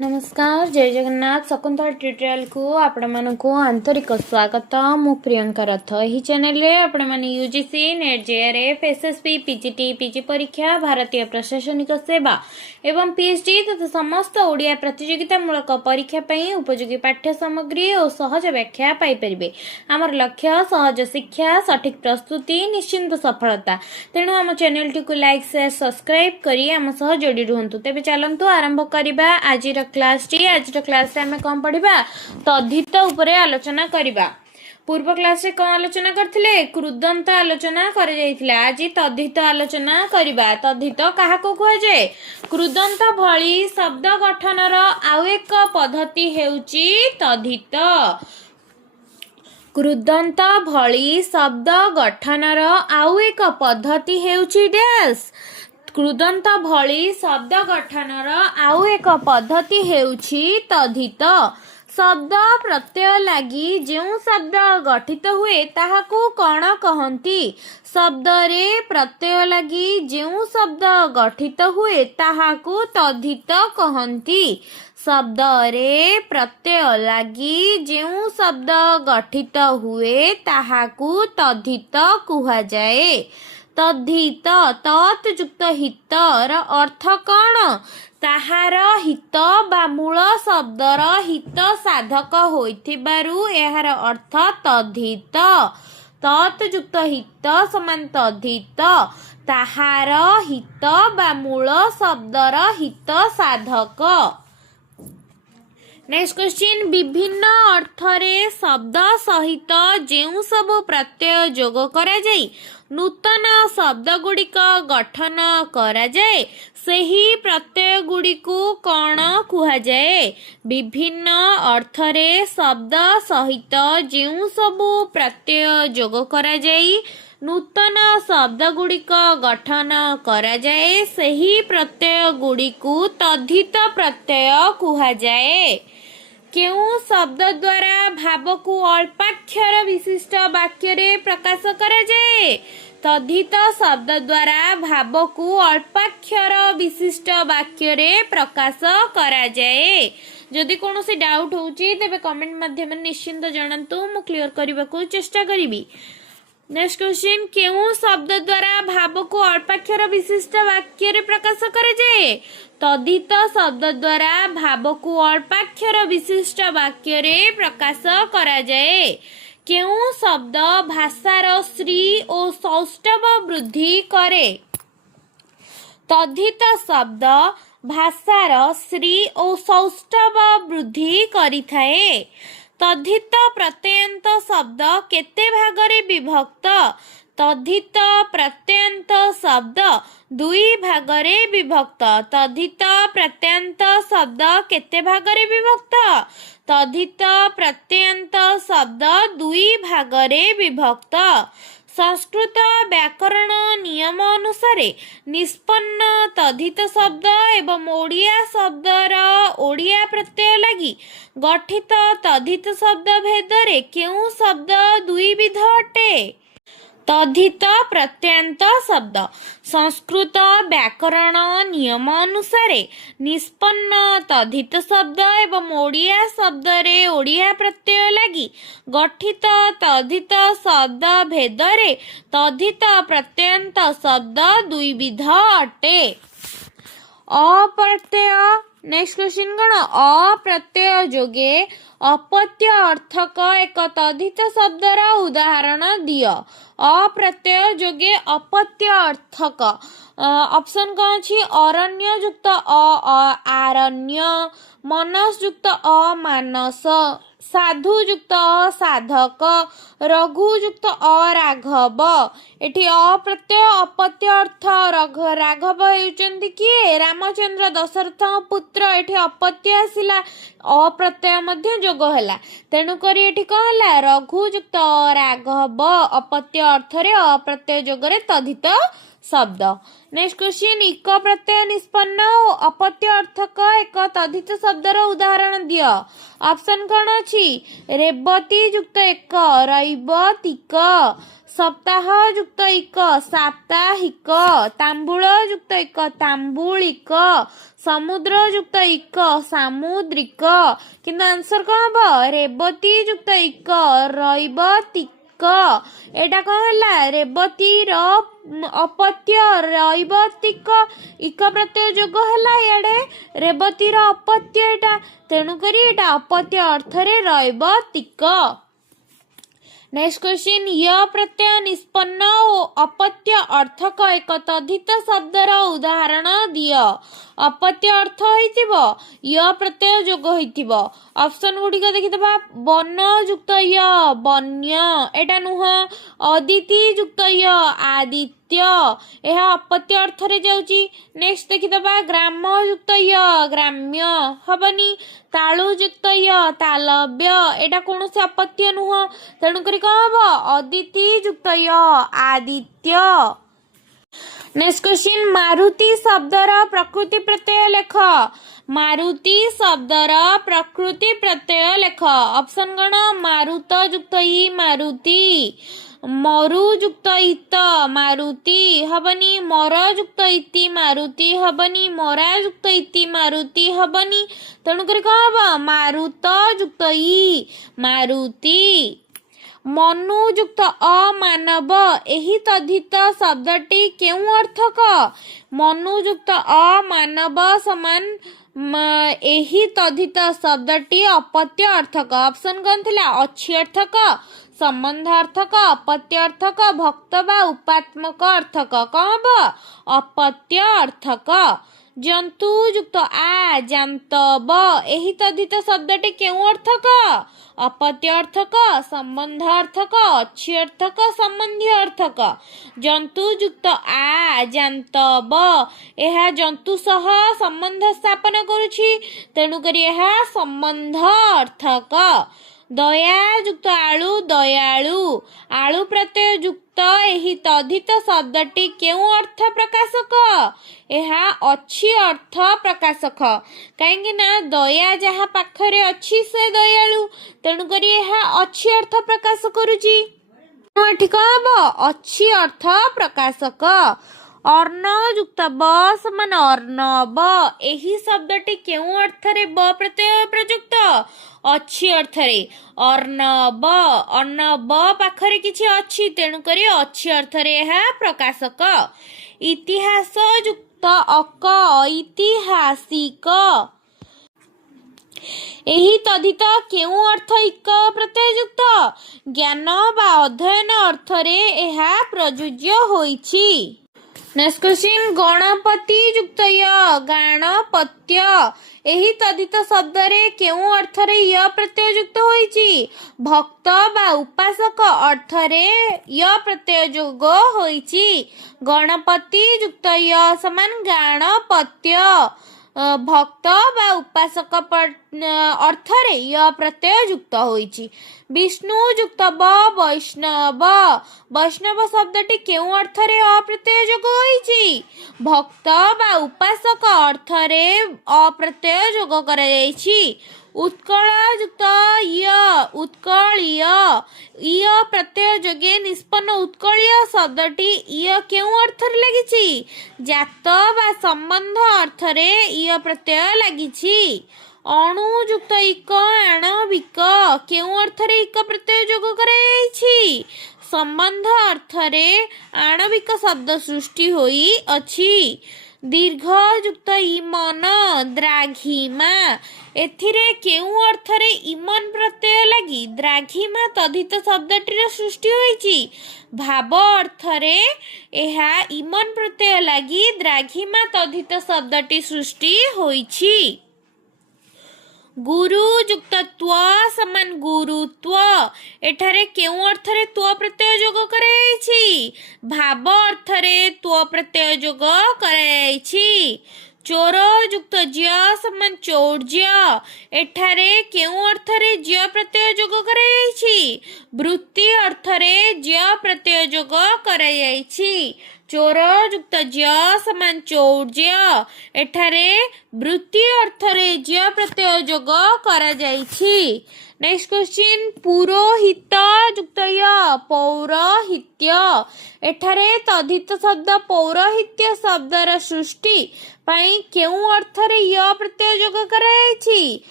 नमस्कार जय जगन्नाथ शकुंतला ट्यूटोरियल को आपण मानकु आंतरिक स्वागत मु प्रियंका रथ एही चैनल रे आपण माने UGC net JRF SSB PGT PG परीक्षा भारतीय प्रशासनिक सेवा एवं पीएचडी तथा समस्त ओडिया प्रतियोगिता मूलक परीक्षा पई उपयोगी पाठ्य सामग्री और सहज व्याख्या पाई परिबे। हमर लक्ष्य सहज शिक्षा सठिक प्रस्तुति निश्चिंत सफलता तेणु हम चैनल टी को लाइक शेयर सब्सक्राइब करी हम सह जोड़ी रहंतु। तेबे चलंतु आरंभ करिबा आज क्लास रे आमे कौन पढ़िबा तद्धित उपरे आलोचना करिबा। पूर्व क्लास रे कौन आलोचना करथिले कृदंत आलोचना करे जायथिला। आज तद्धित आलोचना करिबा। तद्धित काहाको कुहा जाय कृदंत भଳି शब्द गठनर आउ एक पद्धति हेउची तद्धित। कृदंत भଳି शब्द गठनर आउ एक पद्धति हेउची डैश कृदंत भଳି शब्द गठनर आउ एक पद्धति हेउची तद्धित। शब्द प्रत्यय लागि जेउ शब्द गठित हुए ताहाकू कौन कहंती। शब्द रे प्रत्यय लागि जेउ शब्द गठित हुए ताहाकू तद्धित कहंती। शब्द रे प्रत्यय लागि जेउ शब्द गठित हुए ताहाकू तद्धित कुहा जाए। तद्धित तत् युक्त हित अर्थ कौन ताहार हित बा मूल शब्दर हित साधक होइथिबारु एहार अर्थ तद्धित। तत् युक्त हित समान तद्धित ताहार हित बा मूल शब्दर हित साधक। नेक्स्ट क्वेश्चन विभिन्न अर्थरे शब्द सहित जेउ सब प्रत्यय जोग करा जाई नूतन शब्द गुड़िक गठन करा जाए सही प्रत्यय गुड़िकू कौन कुहा जाए। विभिन्न अर्थरे शब्द सहित जेउ सबु प्रत्यय जोग करा जाई नूतन शब्द गुड़िक गठन करा जाए सही प्रत्यय गुड़िकू तद्धित प्रत्यय कुहा जाए। केउ शब्द द्वारा भाव को अल्पाक्षर विशिष्ट वाक्य रे प्रकाश करा जाए। तद्धित शब्द द्वारा भाव को अल्पाक्षर विशिष्ट वाक्य रे प्रकाश करा जाए। जदि कोनोसी डाउट होउची तेबे कमेंट माध्यम निश्चिंत जणांतु मु क्लियर करबा को चेष्टा करिबी। नेक्स्ट क्वेश्चन केउ शब्द द्वारा भाव को अल्पाक्षर विशिष्ट वाक्य रे प्रकाश करा जाए। तद्धित शब्द द्वारा भाव को अल्पाक्षर विशिष्ट वाक्य रे प्रकाश करा जाए। केउ शब्द भाषार श्री और सौष्ठव वृद्धि करे। तद्धित शब्द भाषार श्री और सौष्ठव वृद्धि करिथाए। तद्धित प्रत्ययंत शब्द केते भागरे विभक्त। तद्धित प्रत्ययंत शब्द दुई भागरे विभक्त। तद्धित प्रत्ययंत शब्द केते भागरे विभक्त। तद्धित प्रत्ययंत शब्द दुई भागरे विभक्त। संस्कृत व्याकरण नियम अनुसार निष्पन्न तद्धित शब्द एवं ओडिया शब्दर ओडिया प्रत्यय लगी गठित तद्धित शब्द भेदरे केउ शब्द दुई विध अटे। तद्धित प्रत्ययंत शब्द संस्कृत व्याकरण नियम अनुसार निष्पन्न तद्धित शब्द एवं ओडिया शब्द रे ओडिया प्रत्यय लगी गठित तद्धित शब्द भेदरे तद्धित प्रत्ययंत शब्द दुई विध अटे। अप्रत्यय नेक्स्ट क्वेश्चन कौन अप्रत्यय जोगे अपत्य अर्थक एक तद्धित शब्दर उदाहरण दियो। अप्रत्यय जोगे अपत्य अर्थक ऑप्शन कौन अछि अरण्य युक्त आरण्य मनस युक्त अमानस साधु युक्त साधक रघु युक्त राघव। एठी अप्रत्यय अपत्य अर्थ राघव हेउचंती किए रामचंद्र दशरथ पुत्र। एठी अपत्य आसिला अप्रत्यय मध्ये जोग होला तेणु करी एठी कहला रघु युक्त राघव अपत्य अर्थ रे अप्रत्यय जोगरे तद्धित शब्द। नेक्स्ट क्वेश्चन, इक प्रत्यय निष्पन्न और अपत्य अर्थक एक तद्धित शब्दर उदाहरण दियो। ऑप्शन कौन अछि? रेवती युक्त एक, रैवतिक, सप्ताह युक्त एक, साप्ताहिक, तांबूल युक्त एक, तांबूलिक, समुद्र युक्त एक, सामुद्रिक। किंतु आंसर कौन हम? रेवती युक्त एक, रैवतिक। एटा कौन है? रेवती अपत्य रैवतिक इक प्रत्यय जोग है। इे रेवती अपत्य एटा, तेणुक एटा अपत्य अर्थ रे रैवतिक। नेक्स्ट क्वेश्चन, य प्रत्यय निष्पन्न और अपत्य अर्थक एक तद्धित शब्दर उदाहरण दियो। अपत्य अर्थ होइतिबो, य प्रत्यय जोग होइतिबो। ऑप्शन गुडिक देखिदबा। वन युक्त य, वन्य, एटा नुह। अदिति युक्त य, आदित्य, यह अपत्य अर्थ रे जाउची। नेक्स्ट देखिदबा। ग्राम युक्त य, ग्राम्य, हबनी। तालु युक्त य, तालव्य, एटा कोनोसे अपत्य नुह, तेणुकरी कौन हम? अदिति युक्त य, आदित्य। नेक्स्ट क्वेश्चन, मारुति शब्दर प्रकृति प्रत्यय लेख। मारुति शब्दर प्रकृति प्रत्यय लेख। ऑप्शन गण। मारुत युक्त इ, मारुति। मरु युक्त इत, मारुति, हबनी। मर युक्त इति, मारुति, हबनी। मरा युक्त इति, मारुति, हबनी, तेणुकरी कौन हम? मारुत युक्त इ, मारुति। मनु युक्त अमानव, एही तद्धित शब्दटी केउं अर्थक? मनु युक्त अमानव समान एही तद्धित शब्दटी अपत्य अर्थक। ऑप्शन कौन थिला? अच्छी अर्थक, संबंधार्थक, अपत्य अर्थक, भक्त बा उपात्मक अर्थक। कौन हम? अपत्य अर्थक। जंतु युक्त आ, जांतव, एही तद्धित शब्दटी केउं अर्थक? अपत्य अर्थक, संबंधार्थक, अच्छी अर्थक, संबंधी अर्थक। जंतु युक्त आ, जांतव, यह जंतु सह संबंध स्थापन करुछि, तेणुकरी यह संबंध अर्थक। दया युक्त आलु, दयालु, आलु प्रत्यय युक्त एही तद्धित शब्दटी केउं अर्थ प्रकाशक? यह अच्छी अर्थ प्रकाशक। कहीं ना दया जहा पाखरे अच्छी से दयालु, तेणुकरी यह अच्छी अर्थ प्रकाश करुची। ठीक हम? अच्छी अर्थ प्रकाशक। अर्ण युक्त ब समान अर्णव, एही शब्दटी केउं अर्थरे ब प्रत्यय प्रयुक्त? अच्छी अर्थरे। अर्णव, अर्णव पाखरे किछि अच्छी, तेणुकरी अच्छी अर्थरे यह प्रकाशक। इतिहास युक्त अक, ऐतिहासिक, एही तद्धित केउं अर्थ इक प्रत्यय युक्त? ज्ञान बा अध्ययन अर्थरे एहा प्रयुज्य होइछि। नेक्स्ट क्वेश्चन, गणपति युक्त य, गाणपत्य, एही तद्धित शब्द रे केउं अर्थ रे य प्रत्यय युक्त होइछि? भक्त बा उपासक अर्थ रे य प्रत्यय जोग होइछि। गणपति युक्त य समान गाणपत्य, भक्त बा उपासक अर्थ रे य प्रत्यय युक्त होइछि। विष्णु युक्त ब, वैष्णव, वैष्णव शब्दटी केउं अर्थ रे अप्रत्यय जोग होइछि? भक्त बा उपासक अर्थ रे अप्रत्यय जोग करा जाइछि। उत्कल युक्त य, उत्कलीय, य प्रत्यय जोगे निष्पन्न उत्कलीय शब्दटी य केउं अर्थ रे लागिछि? जात बा संबंध अर्थ रे य प्रत्यय लागिछि। अणु युक्त इक, आणविक, केउं अर्थ रे इक प्रत्यय जोग करा जाइछि? संबंध अर्थ रे आणविक शब्द सृष्टि होई अछि। दीर्घ युक्त इमन, द्राघिमा, एथिरे केउं अर्थ रे इमन प्रत्यय लागी द्राघिमा तद्धित शब्दटीर सृष्टि होइछि? भाव अर्थ रे एहा इमन प्रत्यय लागी द्राघिमा तद्धित शब्दटी सृष्टि होइछि। गुरु युक्त त्व समान गुरुत्व, एठारे केउं अर्थ रे त्व प्रत्यय जोग कराଯାଇଛି? भाव अर्थ रे त्व प्रत्यय जोग कराଯାଇଛି। ଚୋର ଯୁକ୍ତ ଜ୍ୟ ସମାନ ଚୌର୍ଯ୍ୟ। ଏଠାରେ କେଉଁ ଅର୍ଥରେ ଜ୍ୟ ପ୍ରତ୍ୟୟ ଯୋଗ କରାଯାଇଛି? ବୃତ୍ତି ଅର୍ଥରେ ଜ୍ୟ ପ୍ରତ୍ୟୟ ଯୋଗ କରାଯାଇଛି। ଚୋର ଯୁକ୍ତ ଜ୍ୟ ସମାନ ଚୌର୍ଯ୍ୟ। ଏଠାରେ ବୃତ୍ତି ଅର୍ଥରେ ଜ୍ୟ ପ୍ରତ୍ୟୟ ଯୋଗ କରାଯାଇଛି। ନେକ୍ସଟ କ୍ୱେଶ୍ଚିନ୍, ପୁରୋହିତ ଯୁକ୍ତ ୟ ପୌରହିତ୍ୟ। ଏଠାରେ ତଦ୍ଧିତ ଶବ୍ଦ ପୌରହିତ୍ୟ ଶବ୍ଦର ସୃଷ୍ଟି ପାଇଁ କେଉଁ ଅର୍ଥରେ ୟ ପ୍ରତ୍ୟୟ ଯୋଗ କରାଯାଇଛି?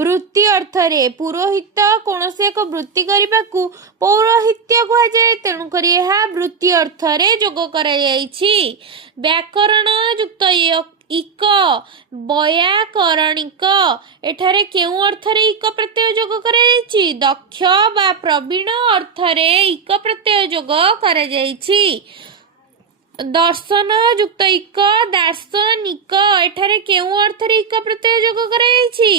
ବୃତ୍ତି ଅର୍ଥରେ। ପୁରୋହିତ କୌଣସି ଏକ ବୃତ୍ତି କରିବାକୁ ପୌରହିତ୍ୟ କୁହାଯାଏ, ତେଣୁକରି ଏହା ବୃତ୍ତି ଅର୍ଥରେ ଯୋଗ କରାଯାଇଛି। ବ୍ୟାକରଣ ଯୁକ୍ତ ଇକ ବୈୟାକରଣିକ। ଏଠାରେ କେଉଁ ଅର୍ଥରେ ଇକ ପ୍ରତ୍ୟୟ ଯୋଗ କରାଯାଇଛି? ଦକ୍ଷ ବା ପ୍ରବୀଣ ଅର୍ଥରେ ଇକ ପ୍ରତ୍ୟୟ ଯୋଗ କରାଯାଇଛି। ଦର୍ଶନ ଯୁକ୍ତ ଇକ ଦାର୍ଶନିକ। ଏଠାରେ କେଉଁ ଅର୍ଥରେ ଇକ ପ୍ରତ୍ୟୟ ଯୋଗ କରାଯାଇଛି?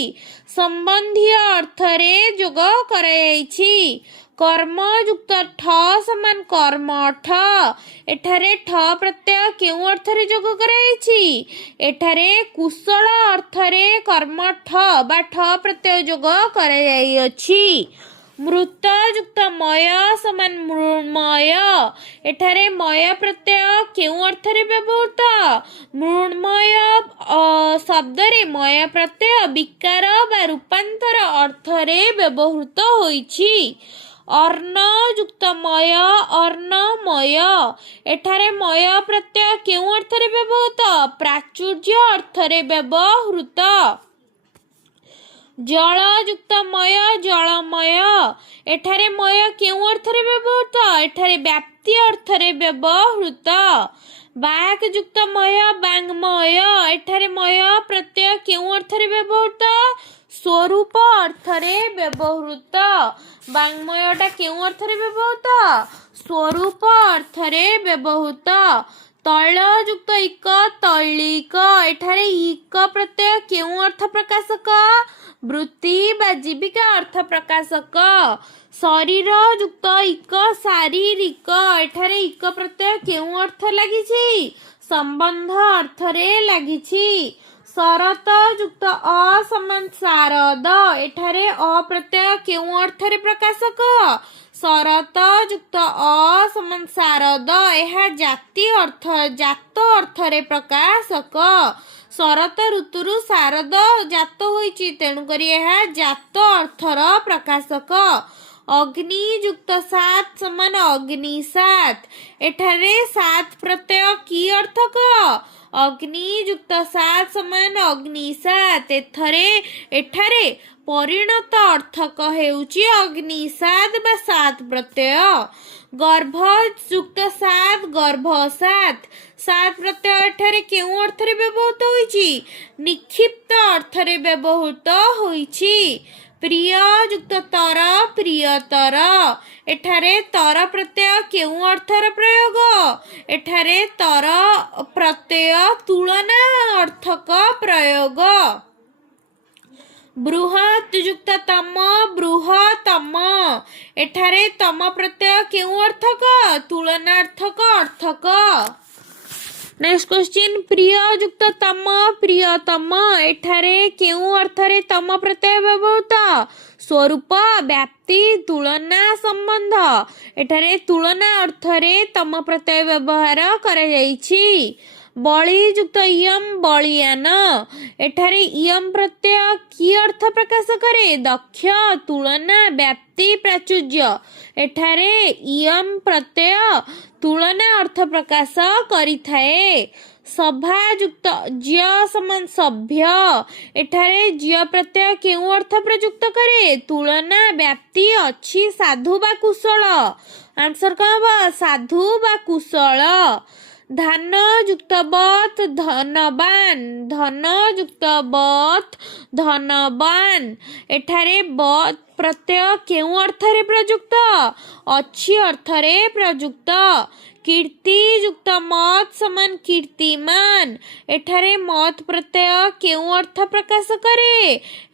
ସମ୍ବନ୍ଧୀୟ ଅର୍ଥରେ ଯୋଗ କରାଯାଇଛି। କର୍ମ ଯୁକ୍ତ ଠ ସମାନ କର୍ମଠ। ଏଠାରେ ଠ ପ୍ରତ୍ୟୟ କେଉଁ ଅର୍ଥରେ ଯୋଗ କରାଯାଇଛି? ଏଠାରେ କୁଶଳ ଅର୍ଥରେ କର୍ମଠ ବା ଠ ପ୍ରତ୍ୟୟ ଯୋଗ କରାଯାଇଅଛି। ମୃତ ଯୁକ୍ତ ମୟ ସମାନ ମୃଣ୍ମୟ। ଏଠାରେ ମୟ ପ୍ରତ୍ୟୟ କେଉଁ ଅର୍ଥରେ ବ୍ୟବହୃତ? ମୃଣ୍ମୟ ଶବ୍ଦରେ ମୟ ପ୍ରତ୍ୟୟ ବିକାର ବା ରୂପାନ୍ତର ଅର୍ଥରେ ବ୍ୟବହୃତ ହୋଇଛି। ଅର୍ଣ୍ଣ ଯୁକ୍ତ ମୟ ଅର୍ଣ୍ଣମୟ। ଏଠାରେ ମୟ ପ୍ରତ୍ୟୟ କେଉଁ ଅର୍ଥରେ ବ୍ୟବହୃତ? ପ୍ରାଚୁର୍ଯ୍ୟ ଅର୍ଥରେ ବ୍ୟବହୃତ। ଜଳ ଯୁକ୍ତ ମୟ ଜଳମୟ। ଏଠାରେ ମୟ କେଉଁ ଅର୍ଥରେ ବ୍ୟବହୃତ? ଏଠାରେ ବ୍ୟାପ୍ତି ଅର୍ଥରେ ବ୍ୟବହୃତ। ବାକ୍ ଯୁକ୍ତ ମୟ ବାଙ୍ଗ୍ମୟ। ଏଠାରେ ମୟ ପ୍ରତ୍ୟୟ କେଉଁ ଅର୍ଥରେ ବ୍ୟବହୃତ? ସ୍ୱରୂପ ଅର୍ଥରେ ବ୍ୟବହୃତ। ବାଙ୍ଗ୍ମୟଟା କେଉଁ ଅର୍ଥରେ ବ୍ୟବହୃତ? ସ୍ୱରୂପ ଅର୍ଥରେ ବ୍ୟବହୃତ। ତୈଳ ଯୁକ୍ତ ଇକ ତୈଳିକ। ଏଠାରେ ଇକ ପ୍ରତ୍ୟୟ କେଉଁ ଅର୍ଥ ପ୍ରକାଶକ? ବୃତ୍ତି ବା ଜୀବିକା ଅର୍ଥ ପ୍ରକାଶକ। ଶରୀର ଯୁକ୍ତ ଇକ ଶାରୀରିକ। ଏଠାରେ ଇକ ପ୍ରତ୍ୟୟ କେଉଁ ଅର୍ଥ ଲାଗିଛି? ସମ୍ବନ୍ଧ ଅର୍ଥରେ ଲାଗିଛି। ଶରତ ଯୁକ୍ତ ଅ ସମାନ ଶାରଦ। ଏଠାରେ ଅ ପ୍ରତ୍ୟୟ କେଉଁ ଅର୍ଥରେ ପ୍ରକାଶକ? ଶରତ ଯୁକ୍ତ ଅ ସମାନ ଶାରଦ। ଏହା ଜାତ ଅର୍ଥରେ ପ୍ରକାଶକ। ଶରତ ଋତୁରୁ ଶାରଦ ଜାତ ହୋଇଛି, ତେଣୁକରି ଏହା ଜାତ ଅର୍ଥର ପ୍ରକାଶକ। ଅଗ୍ନି ଯୁକ୍ତ ସାତ ସମାନ ଅଗ୍ନିସାତ। ଏଠାରେ ସାତ ପ୍ରତ୍ୟୟ କି ଅର୍ଥକ? ଅଗ୍ନି ଯୁକ୍ତ ସାତ ସମାନ ଅଗ୍ନିସାତ। ଏଠାରେ ପରିଣତ ଅର୍ଥକ ହେଉଛି ଅଗ୍ନିସାତ ବା ସାତ ପ୍ରତ୍ୟୟ। ଗର୍ଭ ଯୁକ୍ତ ସାତ ଗର୍ଭସାତ। ସାତ ପ୍ରତ୍ୟୟ ଏଠାରେ କେଉଁ ଅର୍ଥରେ ବ୍ୟବହୃତ ହୋଇଛି? ନିକ୍ଷିପ୍ତ ଅର୍ଥରେ ବ୍ୟବହୃତ ହୋଇଛି। ପ୍ରିୟ ଯୁକ୍ତ ତର ପ୍ରିୟତର। ଏଠାରେ ତର ପ୍ରତ୍ୟୟ କେଉଁ ଅର୍ଥର ପ୍ରୟୋଗ? ଏଠାରେ ତର ପ୍ରତ୍ୟୟ ତୁଳନା ଅର୍ଥକ ପ୍ରୟୋଗ। ବୃହତ୍ ଯୁକ୍ତ ତମ ବୃହତ୍ତମ। ଏଠାରେ ତମ ପ୍ରତ୍ୟୟ କେଉଁ ଅର୍ଥକ? ତୁଳନାର୍ଥକ ଅର୍ଥକ। ନେକ୍ସଟ କ୍ୱେଶ୍ଚିନ୍, ପ୍ରିୟ ଯୁକ୍ତ ତମ ପ୍ରିୟତମ। ଏଠାରେ କେଉଁ ଅର୍ଥରେ ତମ ପ୍ରତ୍ୟୟ ବ୍ୟବହୃତ? ସ୍ୱରୂପ ବ୍ୟାପ୍ତି ତୁଳନା ସମ୍ବନ୍ଧ। ଏଠାରେ ତୁଳନା ଅର୍ଥରେ ତମ ପ୍ରତ୍ୟୟ ବ୍ୟବହାର କରାଯାଇଛି। ବଳି ଯୁକ୍ତ ଇୟମ୍ ବଳିୟାନ। ଏଠାରେ ଇୟମ୍ ପ୍ରତ୍ୟୟ କି ଅର୍ଥ ପ୍ରକାଶ କରେ? ଦକ୍ଷ ତୁଳନା ବ୍ୟାପ୍ତି ପ୍ରାଚୁର୍ଯ୍ୟ। ଏଠାରେ ଇୟମ୍ ପ୍ରତ୍ୟୟ ତୁଳନା ଅର୍ଥ ପ୍ରକାଶ କରିଥାଏ। ସଭା ଯୁକ୍ତ ଜ୍ୟ ସମାନ ସଭ୍ୟ। ଏଠାରେ ଜ୍ୟ ପ୍ରତ୍ୟୟ କେଉଁ ଅର୍ଥ ପ୍ରଯୁକ୍ତ କରେ? ତୁଳନା ବ୍ୟାପ୍ତି ଅଛି ସାଧୁ ବା କୁଶଳ। ଆନ୍ସର କଣ ହବ? ସାଧୁ ବା କୁଶଳ। ଧାନ ଯୁକ୍ତ ବତ୍ ଧନବାନ। ଧନ ଯୁକ୍ତ ବତ୍ ଧନବାନ। ଏଠାରେ ବତ୍ ପ୍ରତ୍ୟୟ କେଉଁ ଅର୍ଥରେ ପ୍ରଯୁକ୍ତ? ଅଛି ଅର୍ଥରେ ପ୍ରଯୁକ୍ତ। କୀର୍ତ୍ତି ଯୁକ୍ତ ମତ୍ ସମାନ କୀର୍ତ୍ତିମାନ। ଏଠାରେ ମତ୍ ପ୍ରତ୍ୟୟ କେଉଁ ଅର୍ଥ ପ୍ରକାଶ କରେ?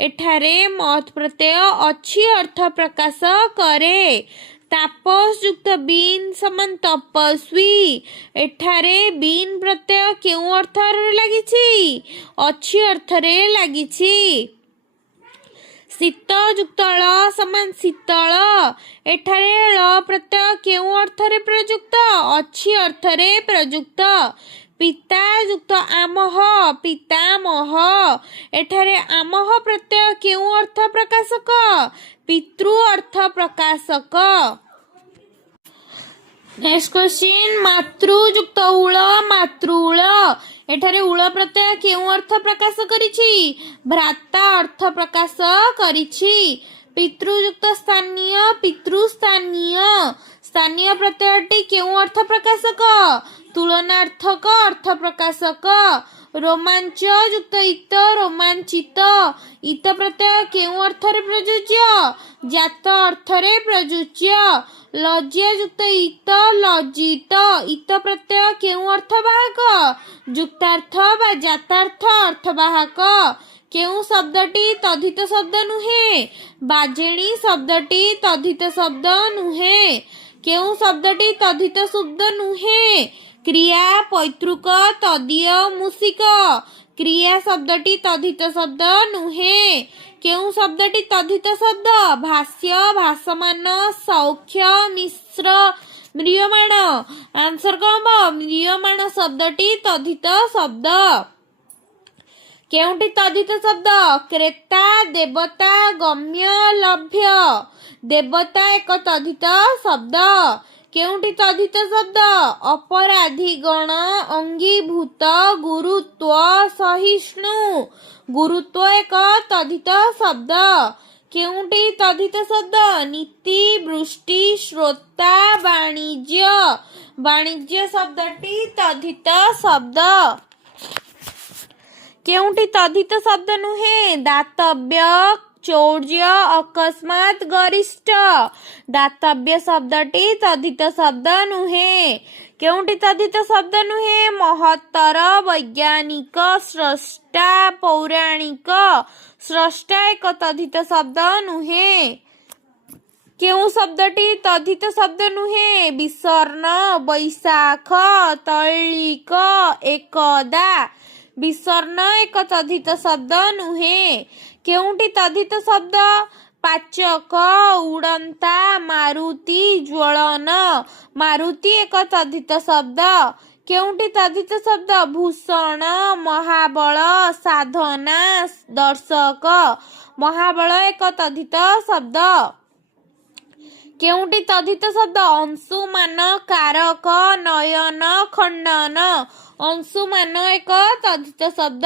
ଏଠାରେ ମତ୍ ପ୍ରତ୍ୟୟ ଅଛି ଅର୍ଥ ପ୍ରକାଶ କରେ। ତାପସ ଯୁକ୍ତ ବିନ୍ ସମାନ ତପସ୍ୱୀ। ଏଠାରେ ବିନ୍ ପ୍ରତ୍ୟୟ କେଉଁ ଅର୍ଥରେ ଲାଗିଛି? ଅଛି ଅର୍ଥରେ ଲାଗିଛି। ଶୀତ ଯୁକ୍ତ ଳ ସମାନ ଶୀତଳ। ଏଠାରେ ଳ ପ୍ରତ୍ୟୟ କେଉଁ ଅର୍ଥରେ ପ୍ରଯୁକ୍ତ? ଅଛି ଅର୍ଥରେ ପ୍ରଯୁକ୍ତ। ପିତା ଯୁକ୍ତ ଆମହ ପିତାମହ। ଏଠାରେ ଆମହ ପ୍ରତ୍ୟୟ କେଉଁ ଅର୍ଥ ପ୍ରକାଶକ? ପିତୃ ଅର୍ଥ ପ୍ରକାଶକ। ନେକ୍ସଟ କ୍ୱେଶ୍ଚିନ୍ ମାତୃ ଯୁକ୍ତ ଉଳ ମାତୃଳ। ଏଠାରେ ଉଳ ପ୍ରତ୍ୟୟ କେଉଁ ଅର୍ଥ ପ୍ରକାଶ କରିଛି? ଭ୍ରାତା ଅର୍ଥ ପ୍ରକାଶ କରିଛି। ପିତୃଯୁକ୍ତ ସ୍ଥାନୀୟ ପିତୃସ୍ଥାନୀୟ। ସ୍ଥାନୀୟ ପ୍ରତ୍ୟୟଟି କେଉଁ ଅର୍ଥ ପ୍ରକାଶକ? ତୁଳନାର୍ଥକ ଅର୍ଥ ପ୍ରକାଶକ। ରୋମାଞ୍ଚ ଯୁକ୍ତ ଇତ ରୋମାଞ୍ଚିତ। ଇତ ପ୍ରତ୍ୟୟ କେଉଁ ଅର୍ଥରେ ପ୍ରଯୁଜ୍ୟ? ଜାତ ଅର୍ଥରେ ପ୍ରଯୁଜ୍ୟ। ଲଜ୍ଜା ଯୁକ୍ତ ଇତ ଲଜ୍ଜିତ। ଇତ ପ୍ରତ୍ୟୟ କେଉଁ ଅର୍ଥବାହକ? ଯୁକ୍ତାର୍ଥ ବା ଜାତାର୍ଥ ଅର୍ଥବାହକ। କେଉଁ ଶବ୍ଦଟି ତଦ୍ଧିତ ଶବ୍ଦ ନୁହେଁ? ବାଜେଣୀ ଶବ୍ଦଟି ତଦ୍ଧିତ ଶବ୍ଦ ନୁହେଁ। କେଉଁ ଶବ୍ଦଟି ତଦ୍ଧିତ ଶବ୍ଦ ନୁହେଁ? କ୍ରିୟା ପୈତୃକ ତଦୀୟ ମୂଷିକ। କ୍ରିୟା ଶବ୍ଦଟି ତଦ୍ଧିତ ଶବ୍ଦ ନୁହେଁ। କେଉଁ ଶବ୍ଦଟି ତଦ୍ଧିତ ଶବ୍ଦ? ଭାଷ୍ୟ ଭାସମାନ ସୌଖ୍ୟ ମିଶ୍ର ମ୍ରିୟମାଣ। ଆନ୍ସର କଣ ହବ? ମ୍ରିୟମାଣ ଶବ୍ଦଟି ତଦ୍ଧିତ ଶବ୍ଦ। କେଉଁଟି ତଦ୍ଧିତ ଶବ୍ଦ? କ୍ରେତା ଦେବତା ଗମ୍ୟ ଲଭ୍ୟ। ଦେବତା ଏକ ତଦ୍ଧିତ ଶବ୍ଦ। କେଉଁଟି ତଦ୍ଧିତ ଶବ୍ଦ? ଅପରାଧୀ ଗଣ ଅଙ୍ଗୀଭୂତ ଗୁରୁତ୍ୱ ସହିଷ୍ଣୁ। ଗୁରୁତ୍ୱ ଏକ ତଦ୍ଧିତ ଶବ୍ଦ। କେଉଁଟି ତଦ୍ଧିତ ଶବ୍ଦ? ନୀତି ବୃଷ୍ଟି ଶ୍ରୋତା ବାଣିଜ୍ୟ। ବାଣିଜ୍ୟ ଶବ୍ଦଟି ତଦ୍ଧିତ ଶବ୍ଦ। କେଉଁଟି ତଦ୍ଧିତ ଶବ୍ଦ ନୁହେଁ? ଦାତବ୍ୟ ଚୌର୍ଯ୍ୟ ଅକସ୍ମାତ୍ ଗରିଷ୍ଠ। ଦାତବ୍ୟ ଶବ୍ଦଟି ତଦ୍ଧିତ ଶବ୍ଦ ନୁହେଁ। କେଉଁଟି ତଦ୍ଧିତ ଶବ୍ଦ ନୁହେଁ? ମହତ୍ତର ବୈଜ୍ଞାନିକ ସ୍ରଷ୍ଟା ପୌରାଣିକ। ସ୍ରଷ୍ଟା ଏକ ତଦ୍ଧିତ ଶବ୍ଦ ନୁହେଁ। କେଉଁ ଶବ୍ଦଟି ତଦ୍ଧିତ ଶବ୍ଦ ନୁହେଁ? ବିଷର୍ଣ୍ଣ ବୈଶାଖ ତୈଳିକ ଏକଦା। ବିଷର୍ଣ୍ଣ ଏକ ତଦ୍ଧିତ ଶବ୍ଦ ନୁହେଁ। କେଉଁଟି ତଦ୍ଧିତ ଶବ୍ଦ? ପାଚକ ଉଡ଼ନ୍ତା ମାରୁତି ଜ୍ୱଳନ। ମାରୁତି ଏକ ତଦ୍ଧିତ ଶବ୍ଦ। କେଉଁଟି ତଦ୍ଧିତ ଶବ୍ଦ? ଭୂଷଣ ମହାବଳ ସାଧନା ଦର୍ଶକ। ମହାବଳ ଏକ ତଦ୍ଧିତ ଶବ୍ଦ। କେଉଁଟି ତଦ୍ଧିତ ଶବ୍ଦ? ଅଂଶୁମାନ କାରକ ନୟନ ଖଣ୍ଡନ। ଅଂଶୁମାନ ଏକ ତଦ୍ଧିତ ଶବ୍ଦ।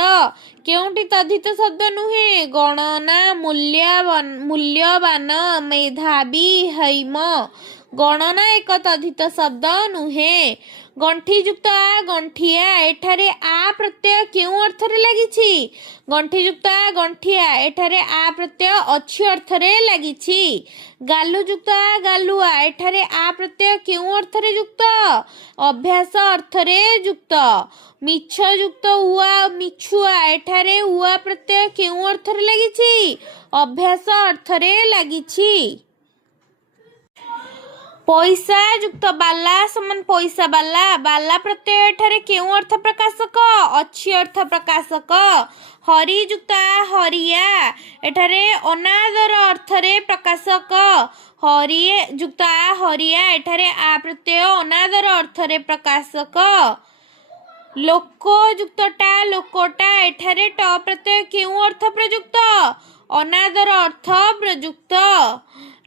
କେଉଁଟି ତଦ୍ଧିତ ଶବ୍ଦ ନୁହେଁ? ଗଣନା ମୂଲ୍ୟବାନ ମେଧାବୀ ହେଇମ। ଗଣନା ଏକ ତଦ୍ଧିତ ଶବ୍ଦ ନୁହେଁ। ଗଣ୍ଠି ଯୁକ୍ତ ଆ ଗଣ୍ଠିଆ। ଏଠାରେ ଆ ପ୍ରତ୍ୟୟ କେଉଁ ଅର୍ଥରେ ଲାଗିଛି? ଗଣ୍ଠି ଯୁକ୍ତ ଆ ଗଣ୍ଠିଆ। ଏଠାରେ ଆ ପ୍ରତ୍ୟୟ ଅଛି ଅର୍ଥରେ ଲାଗିଛି। ଗାଲୁ ଯୁକ୍ତ ଆ ଗାଲୁଆ। ଏଠାରେ ଆ ପ୍ରତ୍ୟୟ କେଉଁ ଅର୍ଥରେ ଯୁକ୍ତ? ଅଭ୍ୟାସ ଅର୍ଥରେ ଯୁକ୍ତ। ମିଛ ଯୁକ୍ତ ଉଆ ମିଛୁଆ। ଏଠାରେ ଉଆ ପ୍ରତ୍ୟୟ କେଉଁ ଅର୍ଥରେ ଲାଗିଛି? ଅଭ୍ୟାସ ଅର୍ଥରେ ଲାଗିଛି। ପଇସା ଯୁକ୍ତ ବାଲା ସମାନ ପଇସା ବାଲା। ବାଲା ପ୍ରତ୍ୟୟ ଏଠାରେ କେଉଁ ଅର୍ଥ ପ୍ରକାଶକ? ଅଛି ଅର୍ଥ ପ୍ରକାଶକ। ହରି ଯୁକ୍ତ ଆ ହରିଆ। ଏଠାରେ ଅନାଦର ଅର୍ଥରେ ପ୍ରକାଶକ। ହରି ଯୁକ୍ତ ଆ ହରିଆ। ଏଠାରେ ଆ ପ୍ରତ୍ୟୟ ଅନାଦର ଅର୍ଥରେ ପ୍ରକାଶକ। ଲୋକ ଯୁକ୍ତ ଟା ଲୋକଟା। ଏଠାରେ ଟ ପ୍ରତ୍ୟୟ କେଉଁ ଅର୍ଥ ପ୍ରଯୁକ୍ତ? ଅନାଦର ଅର୍ଥ ପ୍ରଯୁକ୍ତ।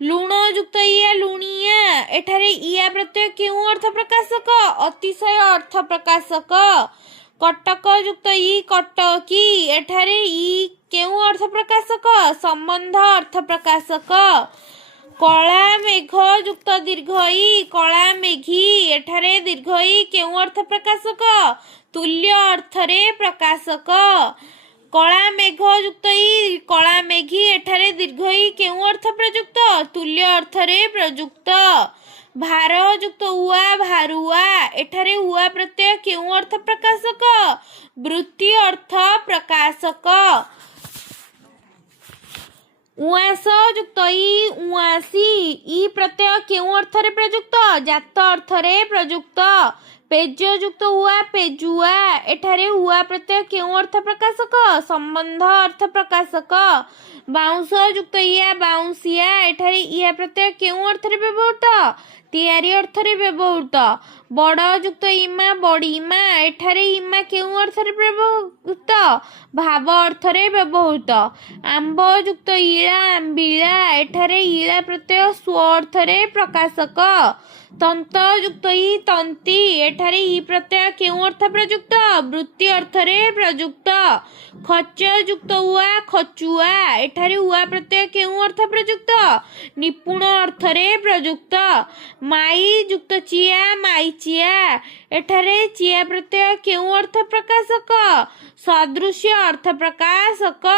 ଲୁଣ ଯୁକ୍ତ ଇଆ ଲୁଣିଆ। ଏଠାରେ ଇଆ ପ୍ରତ୍ୟୟ କେଉଁ ଅର୍ଥ ପ୍ରକାଶକ? ଅତିଶୟ ଅର୍ଥ ପ୍ରକାଶକ। କଟକ ଯୁକ୍ତ ଇ କଟକୀ। ଏଠାରେ ଇ କେଉଁ ଅର୍ଥ ପ୍ରକାଶକ? ସମ୍ବନ୍ଧ ଅର୍ଥ ପ୍ରକାଶକ। କଳା ମେଘ ଯୁକ୍ତ ଦୀର୍ଘ ଇ କଳା ମେଘୀ। ଏଠାରେ ଦୀର୍ଘ ଇ କେଉଁ ଅର୍ଥ ପ୍ରକାଶକ? ତୁଲ୍ୟ ଅର୍ଥରେ ପ୍ରକାଶକ। କଳା ମେଘ ଯୁକ୍ତ ଇ କଳା ମେଘୀ। ଏଠାରେ ଦୀର୍ଘ ଇ କେଉଁ ଅର୍ଥ ପ୍ରଯୁକ୍ତ? ତୁଲ୍ୟ ଅର୍ଥରେ ପ୍ରଯୁକ୍ତ। ଭାର ଯୁକ୍ତ ଉଆ ଭାରୁଆ। ଏଠାରେ ଉଆ ପ୍ରତ୍ୟୟ କେଉଁ ଅର୍ଥ ପ୍ରକାଶକ? ବୃତ୍ତି ଅର୍ଥ ପ୍ରକାଶକ। उआस युक्त इ उआसी इ प्रत्यय केउं अर्थरे प्रयुक्त जात अर्थरे प्रयुक्त पेज युक्त उआ पेजुआ एठारे उआ प्रत्यय केउं अर्थ प्रकाशक संबंध अर्थ प्रकाशक बाउंस युक्त इया बाउंसिया एठारे इया प्रत्यय केउं अर्थरे व्यवहृत ତିଆରି ଅର୍ଥରେ ବ୍ୟବହୃତ ବଡ଼ ଯୁକ୍ତ ଇମା ବଡ଼ିମା ଏଠାରେ ଇମା କେଉଁ ଅର୍ଥରେ ବ୍ୟବହୃତ ଭାବ ଅର୍ଥରେ ବ୍ୟବହୃତ ଆମ୍ବ ଯୁକ୍ତ ଇଳା ଆମ୍ବିଳା ଏଠାରେ ଇଳା ପ୍ରତ୍ୟୟ ସ୍ୱ ଅର୍ଥରେ ପ୍ରକାଶକ ତନ୍ତ ଯୁକ୍ତ ଇ ତନ୍ତି ଏଠାରେ ଇ ପ୍ରତ୍ୟୟ କେଉଁ ଅର୍ଥ ପ୍ରଯୁକ୍ତ ବୃତ୍ତି ଅର୍ଥରେ ପ୍ରଯୁକ୍ତ ଖଚ ଯୁକ୍ତ ଉଆ ଖଚୁଆ ଏଠାରେ ଉଆ ପ୍ରତ୍ୟୟ କେଉଁ ଅର୍ଥ ପ୍ରଯୁକ୍ତ ନିପୁଣ ଅର୍ଥରେ ପ୍ରଯୁକ୍ତ ମାଇ ଯୁକ୍ତ ଚିଆ ମାଇଚିଆ ଏଠାରେ ଚିଆ ପ୍ରତ୍ୟୟ କେଉଁ ଅର୍ଥ ପ୍ରକାଶକ ସଦୃଶ୍ୟ ଅର୍ଥ ପ୍ରକାଶକ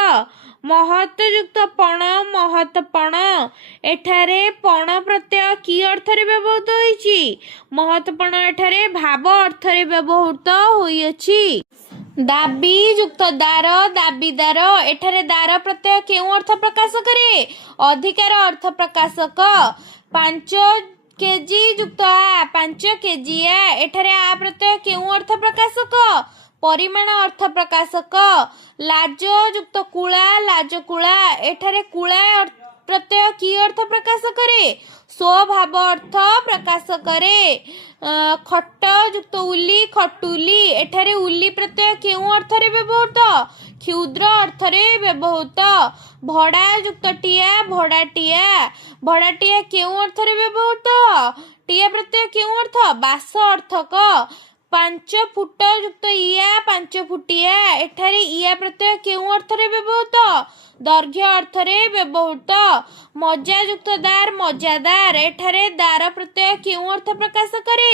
ମହତ ଯୁକ୍ତ ପଣ ମହତ ପଣ ଏଠାରେ ପଣ ପ୍ରତ୍ୟୟ କି ଅର୍ଥରେ ବ୍ୟବହୃତ ହୋଇଛି ମହତ ପଣ ଏଠାରେ ଭାବ ଅର୍ଥରେ ବ୍ୟବହୃତ ହୋଇଅଛି ଦାବି ଯୁକ୍ତ ଦାର ଦାବିଦାର ଏଠାରେ ଦାର ପ୍ରତ୍ୟୟ କେଉଁ ଅର୍ଥ ପ୍ରକାଶ କରେ ଅଧିକାର ଅର୍ଥ ପ୍ରକାଶକ 5 କେଜି ଯୁକ୍ତ ପାଞ୍ଚ କେଜିଆ ଏଠାରେ ଆ ପ୍ରତ୍ୟୟ କେଉଁ ଅର୍ଥ ପ୍ରକାଶକ ପରିମାଣ ଅର୍ଥ ପ୍ରକାଶକ ଲାଜ ଯୁକ୍ତ କୁଳା ଲାଜକୁଳା ଏଠାରେ କୁଳା ପ୍ରତ୍ୟୟ କି ଅର୍ଥ ପ୍ରକାଶ କରେ ସ୍ୱଭାବ ଅର୍ଥ ପ୍ରକାଶ କରେ ଖଟ ଯୁକ୍ତ ଉଲି ଖଟୁଲି ଏଠାରେ ଉଲି ପ୍ରତ୍ୟୟ କେଉଁ ଅର୍ଥରେ ବ୍ୟବହୃତ କ୍ଷୁଦ୍ର ଅର୍ଥରେ ବ୍ୟବହୃତ ଭଡ଼ା ଯୁକ୍ତ ଟିଆ ଭଡ଼ାଟିଆ ଭଡ଼ାଟିଆ କେଉଁ ଅର୍ଥରେ ବ୍ୟବହୃତ ଟିଆ ପ୍ରତ୍ୟୟ କେଉଁ ଅର୍ଥ ବାସ ଅର୍ଥକ 5 ଫୁଟ ଯୁକ୍ତ ଇଆ 5 ଫୁଟିଆ ଏଠାରେ ଇଆ ପ୍ରତ୍ୟୟ କେଉଁ ଅର୍ଥରେ ବ୍ୟବହୃତ ଦୈର୍ଘ୍ୟ ଅର୍ଥରେ ବ୍ୟବହୃତ ମଜା ଯୁକ୍ତ ଦାର ମଜାଦାର ଏଠାରେ ଦାର ପ୍ରତ୍ୟୟ କେଉଁ ଅର୍ଥ ପ୍ରକାଶ କରେ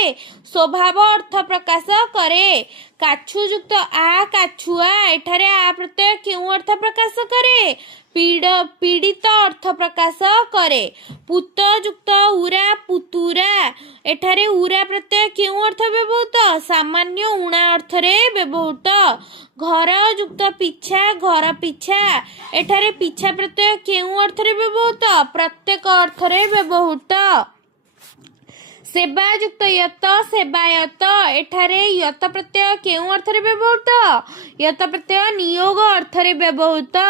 ସ୍ୱଭାବ ଅର୍ଥ ପ୍ରକାଶ କରେ କାଛୁ ଯୁକ୍ତ ଆ କାଛୁଆ ଏଠାରେ ଆ ପ୍ରତ୍ୟୟ କେଉଁ ଅର୍ଥ ପ୍ରକାଶ କରେ ପୀଡ଼ିତ ଅର୍ଥ ପ୍ରକାଶ କରେ ପୁତ ଯୁକ୍ତ ଉରା ପୁତୁରା ଏଠାରେ ଉରା ପ୍ରତ୍ୟୟ କେଉଁ ଅର୍ଥ ବ୍ୟବହୃତ ସାମାନ୍ୟ ଉଣା ଅର୍ଥରେ ବ୍ୟବହୃତ ଘର ଯୁକ୍ତ ପିଛା ଘର ପିଛା ଏଠାରେ ପିଛା ପ୍ରତ୍ୟୟ କେଉଁ ଅର୍ଥରେ ବ୍ୟବହୃତ ପ୍ରତ୍ୟେକ ଅର୍ଥରେ ବ୍ୟବହୃତ ସେବା ଯୁକ୍ତ ୟତ ସେବାୟତ ଏଠାରେ ୟତ ପ୍ରତ୍ୟୟ କେଉଁ ଅର୍ଥରେ ବ୍ୟବହୃତ ୟତ ପ୍ରତ୍ୟୟ ନିୟୋଗ ଅର୍ଥରେ ବ୍ୟବହୃତ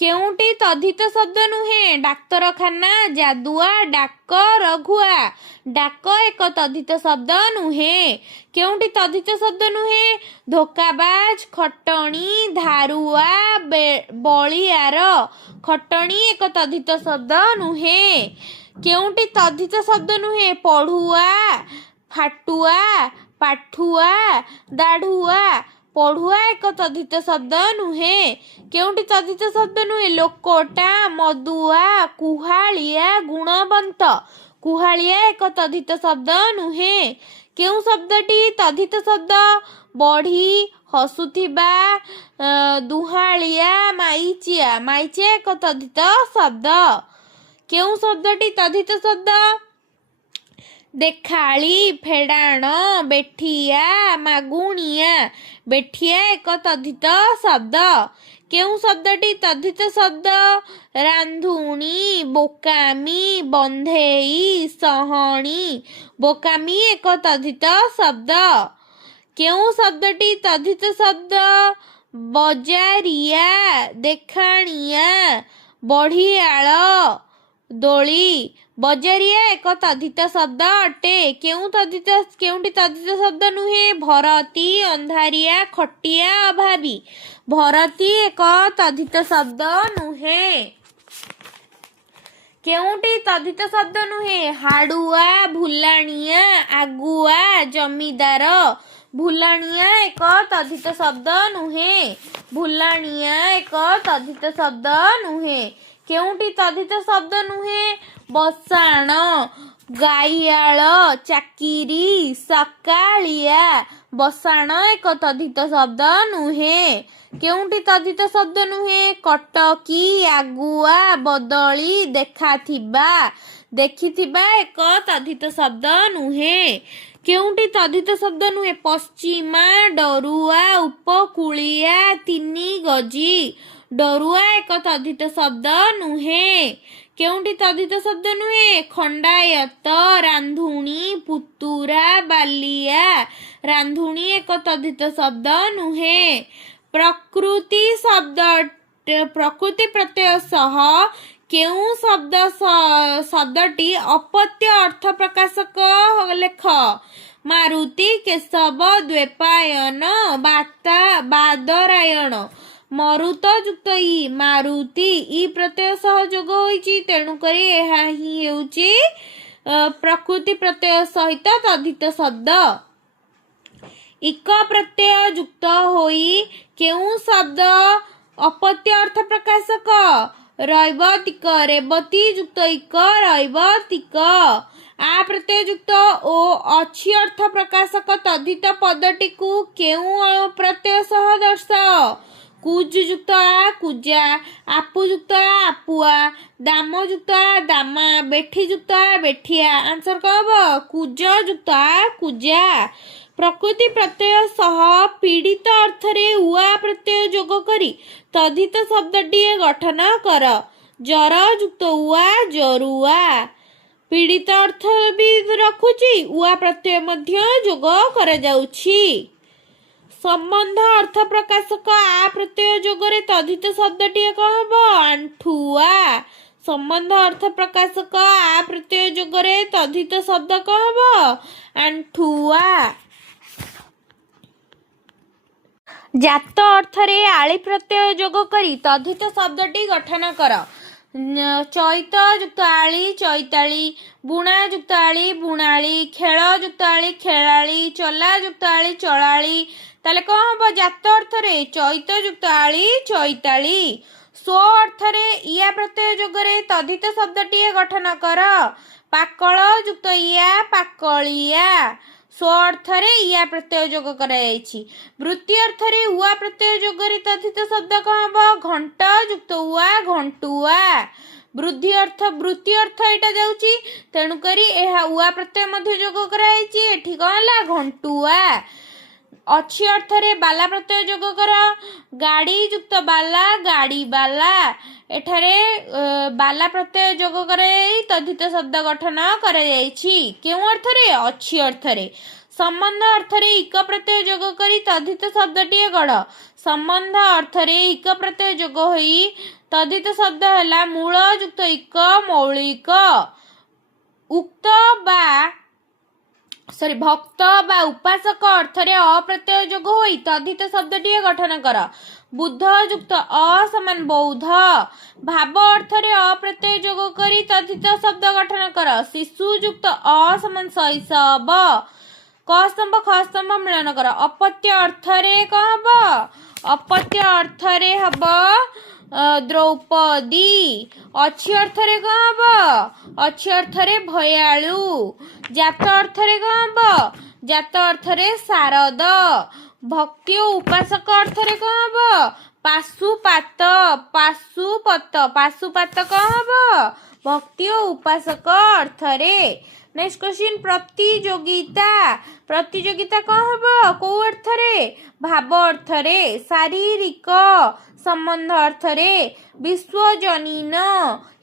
କେଉଁଟି ତଦ୍ଧିତ ଶବ୍ଦ ନୁହେଁ ଡାକ୍ତରଖାନା ଯାଦୁଆ ଡାକ ରଘୁଆ ଡାକ ଏକ ତଦ୍ଧିତ ଶବ୍ଦ ନୁହେଁ କେଉଁଟି ତଦ୍ଧିତ ଶବ୍ଦ ନୁହେଁ ଧୋକାବାଜ ଖଟଣି ଧାରୁଆ ବଳିଆର ଖଟଣି ଏକ ତଦ୍ଧିତ ଶବ୍ଦ ନୁହେଁ କେଉଁଟି ତଦ୍ଧିତ ଶବ୍ଦ ନୁହେଁ ପଢୁଆ ଫାଟୁଆ ପାଠୁଆ ଦାଢୁଆ ପଢୁଆ ଏକ ତଦ୍ଧିତ ଶବ୍ଦ ନୁହେଁ କେଉଁଟି ତଦ୍ଧିତ ଶବ୍ଦ ନୁହେଁ ଲୋକଟା ମଦୁଆ କୁହାଳିଆ ଗୁଣବନ୍ତ କୁହାଳିଆ ଏକ ତଦ୍ଧିତ ଶବ୍ଦ ନୁହେଁ କେଉଁ ଶବ୍ଦଟି ତଦ୍ଧିତ ଶବ୍ଦ ବଢି ହସୁଥିବା ଦୁହାଳିଆ ମାଇଚିଆ ମାଇଚିଆ ଏକ ତଦ୍ଧିତ ଶବ୍ଦ କେଉଁ ଶବ୍ଦଟି ତଦ୍ଧିତ ଶବ୍ଦ ଦେଖାଳି ଫେଡାଣ ବେଠିଆ ମାଗୁଣିଆ ବେଠିଆ ଏକ ତଦ୍ଧିତ ଶବ୍ଦ କେଉଁ ଶବ୍ଦଟି ତଦ୍ଧିତ ଶବ୍ଦ ରାନ୍ଧୁଣୀ ବୋକାମି ବନ୍ଧେଇ ସହଣୀ ବୋକାମି ଏକ ତଦ୍ଧିତ ଶବ୍ଦ କେଉଁ ଶବ୍ଦଟି ତଦ୍ଧିତ ଶବ୍ଦ ବଜାରିଆ ଦେଖାଣିଆ ବଢିଆଳ ଦୋଳି ବଜାରିଆ ଏକ ତଦ୍ଧିତ ଶବ୍ଦ ଅଟେ କେଉଁଠି ତଦ୍ଧିତ ଶବ୍ଦ ନୁହେଁ ଭରତି ଅନ୍ଧାରିଆ ଖଟିଆ ଅଭାବୀ ଭରତି ଏକ ତଦ୍ଧିତ ଶବ୍ଦ ନୁହେଁ କେଉଁଠି ତଦ୍ଧିତ ଶବ୍ଦ ନୁହେଁ ହାଡୁଆ ଭୁଲାଣିଆ ଆଗୁଆ ଜମିଦାର ଭୁଲାଣିଆ ଏକ ତଦ୍ଧିତ ଶବ୍ଦ ନୁହେଁ ଭୁଲାଣିଆ ଏକ ତଦ୍ଧିତ ଶବ୍ଦ ନୁହେଁ କେଉଁଠି ତଦ୍ଧିତ ଶବ୍ଦ ନୁହେଁ ବସାଣ ଗାଇଆଳ ଚାକିରି ସକାଳିଆ ବସାଣ ଏକ ତଦ୍ଧିତ ଶବ୍ଦ ନୁହେଁ କେଉଁଠି ତଦ୍ଧିତ ଶବ୍ଦ ନୁହେଁ କଟକି ଆଗୁଆ ବଦଳି ଦେଖିଥିବା ଏକ ତଦ୍ଧିତ ଶବ୍ଦ ନୁହେଁ କେଉଁଠି ତଦ୍ଧିତ ଶବ୍ଦ ନୁହେଁ ପଶ୍ଚିମା ଡରୁଆ ଉପକୂଳିଆ ତିନି ଗଜି ଡରୁଆ ଏକ ତଦ୍ଧିତ ଶବ୍ଦ ନୁହେଁ। କେଉଁଠି ତଦ୍ଧିତ ଶବ୍ଦ ନୁହେଁ? ଖଣ୍ଡାୟତ, ରାନ୍ଧୁଣୀ, ପୁତୁରା, ବାଲିଆ। ରାନ୍ଧୁଣୀ ଏକ ତଦ୍ଧିତ ଶବ୍ଦ ନୁହେଁ। ପ୍ରକୃତି ପ୍ରତ୍ୟୟ ସହ କେଉଁ ଶବ୍ଦଟି ଅପତ୍ୟ ଅର୍ଥ ପ୍ରକାଶକ? ଲେଖ। ମାରୁତି, କେଶବ, ଦ୍ୱୈପାୟନ, ବାଦରାୟଣ। ମରୁତ ଯୁକ୍ତ ଇ, ମାରୁତି ଇ ପ୍ରତ୍ୟୟ ସହ ଯୋଗ ହୋଇଛି, ତେଣୁକରି ଏହା ହିଁ ହେଉଛି ପ୍ରକୃତି ପ୍ରତ୍ୟୟ ସହିତ ତଦ୍ଧିତ ଶବ୍ଦ। ଇକ ପ୍ରତ୍ୟୟ ଯୁକ୍ତ ହୋଇ କେଉଁ ଶବ୍ଦ ଅପତ୍ୟ ଅର୍ଥ ପ୍ରକାଶକ? ରୈବତିକ, ରେବତୀ ଯୁକ୍ତ ଇକ, ରୈବତିକ। ଆ ପ୍ରତ୍ୟୟ ଯୁକ୍ତ ଓ ଅଛି ଅର୍ଥ ପ୍ରକାଶକ ତଦ୍ଧିତ ପଦଟିକୁ କେଉଁ ପ୍ରତ୍ୟୟ ସହ ଦର୍ଶାଅ? କୁଜ ଯୁକ୍ତ ଆ, କୁଜା। ଆପୁ ଯୁକ୍ତ ଆ, ଆପୁଆ। ଦାମ ଯୁକ୍ତ ଆ, ଦାମା। ବେଠି ଯୁକ୍ତ ଆ, ବେଠିଆ। ଆନ୍ସର କଣ ହବ? କୁଜ ଯୁକ୍ତ ଆ, କୁଜା। ପ୍ରକୃତି ପ୍ରତ୍ୟୟ ସହ ପୀଡ଼ିତ ଅର୍ଥରେ ଉଆ ପ୍ରତ୍ୟୟ ଯୋଗ କରି ତଦ୍ଧିତ ଶବ୍ଦଟିଏ ଗଠନ କର। ଜର ଯୁକ୍ତ ଉଆ, ଜରୁଆ। ପୀଡ଼ିତ ଅର୍ଥ ବି ରଖୁଛି, ଉଆ ପ୍ରତ୍ୟୟ ମଧ୍ୟ ଯୋଗ କରାଯାଉଛି। ସମ୍ବନ୍ଧ ଅର୍ଥ ପ୍ରକାଶକ ଆ ପ୍ରତ୍ୟୟ ଯୋଗରେ ତଦ୍ଧିତ ଶବ୍ଦଟିଏ କଣ ହବ? ଆଣ୍ଠୁଆ। ସମ୍ବନ୍ଧ ଅର୍ଥ ପ୍ରକାଶକ ଆ ପ୍ରତ୍ୟୟ ଯୋଗରେ ତଦ୍ଧିତ ଶବ୍ଦ କଣ ହବ? ଆଣ୍ଠୁଆ। ଜାତ ଅର୍ଥରେ ଆଳି ପ୍ରତ୍ୟୟ ଯୋଗ କରି ତଦ୍ଧିତ ଶବ୍ଦଟି ଗଠନ କର। ଚୈତ ଯୁକ୍ତ ଆଳି, ଚୈତାଳି। ବୁଣା ଯୁକ୍ତ ଆଳି, ବୁଣାଳି। ଖେଳ ଯୁକ୍ତ ଆଳି, ଖେଳାଳି। ଚଲା ଯୁକ୍ତ ଆଳି, ଚଳାଳି। ତାହେଲେ କଣ ହବ? ଜାତ ଅର୍ଥରେ ଚୈତ ଯୁକ୍ତ ଆଳି, ଚୈତାଳି। ସ୍ୱ ଅର୍ଥରେ ଇଆ ପ୍ରତ୍ୟୟ ଯୋଗରେ ତଦ୍ଧିତ ଶବ୍ଦଟିଏ ଗଠନ କର। ପାକଳ ଯୁକ୍ତ ଇଆ, ପାକଳିଆ। ସ୍ୱ ଅର୍ଥରେ ଇଆ ପ୍ରତ୍ୟୟ ଯୋଗ କରାଯାଇଛି। ବୃତ୍ତି ଅର୍ଥରେ ଉଆ ପ୍ରତ୍ୟୟ ଯୋଗରେ ତଦ୍ଧିତ ଶବ୍ଦ କଣ ହବ? ଘଣ୍ଟ ଯୁକ୍ତ ଉଆ, ଘଣ୍ଟୁଆ। ବୃତ୍ତି ଅର୍ଥ ଏଇଟା ଯାଉଛି, ତେଣୁକରି ଏହା ଉଆ ପ୍ରତ୍ୟୟ ମଧ୍ୟ ଯୋଗ କରାଯାଇଛି। ଏଠି କଣ ହେଲା? ଘଣ୍ଟୁଆ। ଅଛି ଅର୍ଥରେ ବାଲା ପ୍ରତ୍ୟୟ ଯୋଗ କର। ଗାଡ଼ି ଯୁକ୍ତ ବାଲା, ଗାଡ଼ି ବାଲା। ଏଠାରେ ବାଲା ପ୍ରତ୍ୟୟ ଯୋଗ କରାଯାଇ ତଦ୍ଧିତ ଶବ୍ଦ ଗଠନ କରାଯାଇଛି। କେଉଁ ଅର୍ଥରେ? ଅଛି ଅର୍ଥରେ। ସମ୍ବନ୍ଧ ଅର୍ଥରେ ଇକ ପ୍ରତ୍ୟୟ ଯୋଗ କରି ତଦ୍ଧିତ ଶବ୍ଦଟିଏ ଗଢ଼। ସମ୍ବନ୍ଧ ଅର୍ଥରେ ଇକ ପ୍ରତ୍ୟୟ ଯୋଗ ହୋଇ ତଦ୍ଧିତ ଶବ୍ଦ ହେଲା ମୂଳ ଯୁକ୍ତ ଇକ, ମୌଳିକ। ଭକ୍ତ ବା ଉପାସକ ଅର୍ଥରେ ଅପ୍ରତ୍ୟୟ ଯୋଗ ହୋଇ ତଦ୍ଧିତ ଶବ୍ଦଟିଏ ଗଠନ କର। ବୁଦ୍ଧ ଯୁକ୍ତ ଅ ସମାନ ବୌଦ୍ଧ। ଭାବ ଅର୍ଥରେ ଅପ୍ରତ୍ୟୟ ଯୋଗ କରି ତଦ୍ଧିତ ଶବ୍ଦ ଗଠନ କର। ଶିଶୁ ଯୁକ୍ତ ଅ ସମାନ ଶୈଶବ। କ ସ୍ତମ୍ଭ ଖ ସ୍ତମ୍ଭ ମିଳନ କର। ଅପତ୍ୟ ଅର୍ଥରେ କଣ ହବ? ଅପତ୍ୟ ଅର୍ଥରେ ହବ ଦ୍ରୌପଦୀ। ଅଛି ଅର୍ଥରେ କଣ ହବ? ଅଛି ଅର୍ଥରେ ଭୟାଳୁ। ଜାତ ଅର୍ଥରେ କଣ ହବ? ଜାତ ଅର୍ଥରେ ଶାରଦ। ଭକ୍ତି ଓ ଉପାସକ ଅର୍ଥରେ କଣ ହବ? ପାଶୁପାତ, ପାଶୁପତ। ପାଶୁପାତ କଣ ହବ? ଭକ୍ତି ଓ ଉପାସକ ଅର୍ଥରେ। ନେକ୍ସଟ କ୍ୱେଶ୍ଚିନ୍, ପ୍ରତିଯୋଗିତା। ପ୍ରତିଯୋଗିତା କଣ ହବ? କୋଉ ଅର୍ଥରେ? ଭାବ ଅର୍ଥରେ। ଶାରୀରିକ ସମ୍ବନ୍ଧ ଅର୍ଥରେ। ବିଶ୍ୱଜନୀନ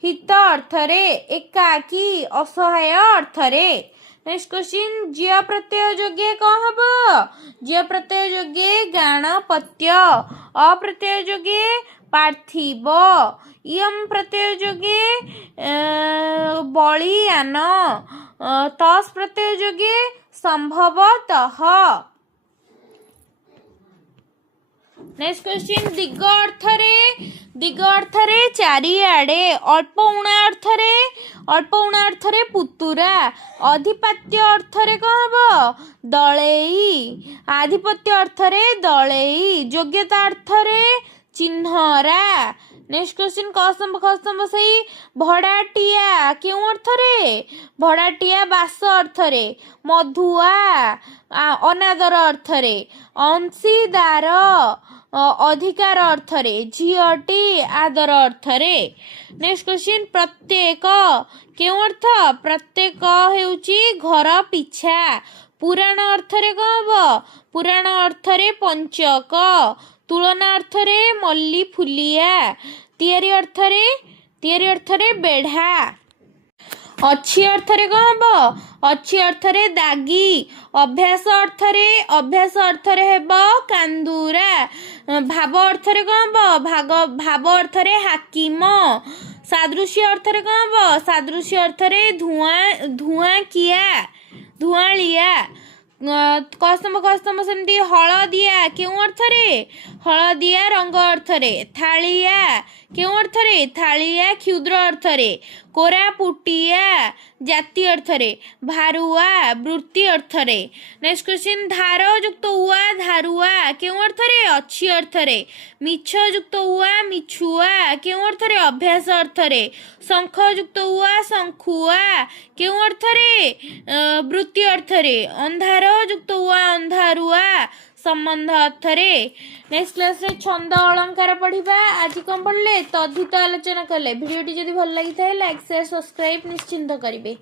ହିତ ଅର୍ଥରେ। ଏକାକୀ ଅସହାୟ ଅର୍ଥରେ। ନେକ୍ସଟ କ୍ୱେଶ୍ଚିନ୍, ଜ୍ୟ ପ୍ରତ୍ୟୟ ଯୋଗେ କଣ ହବ? ଜ୍ୟ ପ୍ରତ୍ୟୟ ଯୋଗେ ଗାଣପତ୍ୟ। ଅପ୍ରତ୍ୟୟ ଯୋଗେ ପାର୍ଥିବ। ଇୟମ୍ ପ୍ରତ୍ୟୟ ଯୋଗେ ବଳିୟାନ। ତସ୍ ପ୍ରତ୍ୟୟ ଯୋଗେ ସମ୍ଭବତଃ। ନେକ୍ସଟ କ୍ୱେଶ୍ଚିନ୍, ଦିଗ ଅର୍ଥରେ ଚାରିଆଡେ। ଅଳ୍ପ ଉଣା ଅର୍ଥରେ ପୁତୁରା। ଅଧିପାତ୍ୟ ଅର୍ଥରେ କଣ ହବ? ଦଳେଇ। ଆଧିପତ୍ୟ ଅର୍ଥରେ ଦଳେଇ। ଯୋଗ୍ୟତା ଅର୍ଥରେ ଚିହ୍ନରା। ନେକ୍ସଟ କ୍ୱେଶ୍ଚିନ୍, କ ସ୍ତମ୍ଭ ଖ ସ୍ତମ୍ଭ ସେଇ ଭଡାଟିଆ। କେଉଁ ଅର୍ଥରେ? ଭଡାଟିଆ ବାସ ଅର୍ଥରେ। ମଧୁଆ ଅନାଦର ଅର୍ଥରେ। ଅଂଶୀଦାର ଅଧିକାର ଅର୍ଥରେ। ଝିଅଟି ଆଦର ଅର୍ଥରେ। ନେକ୍ସଟ କ୍ୱେଶ୍ଚିନ୍, ପ୍ରତ୍ୟେକ କେଉଁ ଅର୍ଥ? ପ୍ରତ୍ୟେକ ହେଉଛି ଘର ପିଛା। ପୁରାଣ ଅର୍ଥରେ କଣ ହବ? ପୁରାଣ ଅର୍ଥରେ ପଞ୍ଚକ। ତୁଳନା ଅର୍ଥରେ ମଲ୍ଲି ଫୁଲିଆ, ତିଆରି ଅର୍ଥରେ ବେଢ଼ା। ଅଛି ଅର୍ଥରେ କ'ଣ ହବ? ଅଛି ଅର୍ଥରେ ଦାଗି। ଅଭ୍ୟାସ ଅର୍ଥରେ ହେବ କାନ୍ଦୁରା। ଭାବ ଅର୍ଥରେ କ'ଣ ହବ? ଭାବ ଅର୍ଥରେ ହାକିମ। ସାଦୃଶ୍ୟ ଅର୍ଥରେ କ'ଣ ହବ? ସାଦୃଶ୍ୟ ଅର୍ଥରେ ଧୂଆଁଳିଆ। କସ୍ତମ ସେମିତି ହଳଦିଆ କେଉଁ ଅର୍ଥରେ? ହଳଦିଆ ରଙ୍ଗ ଅର୍ଥରେ। ଥାଳିଆ କେଉଁ ଅର୍ଥରେ? ଥାଳିଆ କ୍ଷୁଦ୍ର ଅର୍ଥରେ। କୋରାପୁଟିଆ ଜାତି ଅର୍ଥରେ। ଭାରୁଆ ବୃତ୍ତି ଅର୍ଥରେ। ନେକ୍ସଟ କ୍ୱେଶ୍ଚିନ୍, ଧାର ଯୁକ୍ତ ଉଆ ଧାରୁଆ କେଉଁ ଅର୍ଥରେ? ଅଛି ଅର୍ଥରେ। ମିଛ ଯୁକ୍ତ ଉଆ ମିଛୁଆ କେଉଁ ଅର୍ଥରେ? ଅଭ୍ୟାସ ଅର୍ଥରେ। ଶଙ୍ଖ ଯୁକ୍ତ ଉଆ ଶଙ୍ଖୁଆ କେଉଁ ଅର୍ଥରେ? ବୃତ୍ତି ଅର୍ଥରେ। ଅନ୍ଧାର ଯୁକ୍ତ ଉଆ ଅନ୍ଧାରୁଆ ସମ୍ବନ୍ଧ ଅର୍ଥରେ। ନେକ୍ସଟ କ୍ଲାସରେ ଛନ୍ଦ ଅଳଙ୍କାର ପଢ଼ିବା। ଆଜି କ'ଣ ପଢ଼ିଲେ? ତଦ୍ଧିତ ଆଲୋଚନା କଲେ। ଭିଡ଼ିଓଟି ଯଦି ଭଲ ଲାଗିଥାଏ ଲାଇକ୍ ସେୟାର ସବସ୍କ୍ରାଇବ୍ ନିଶ୍ଚିନ୍ତ କରିବେ।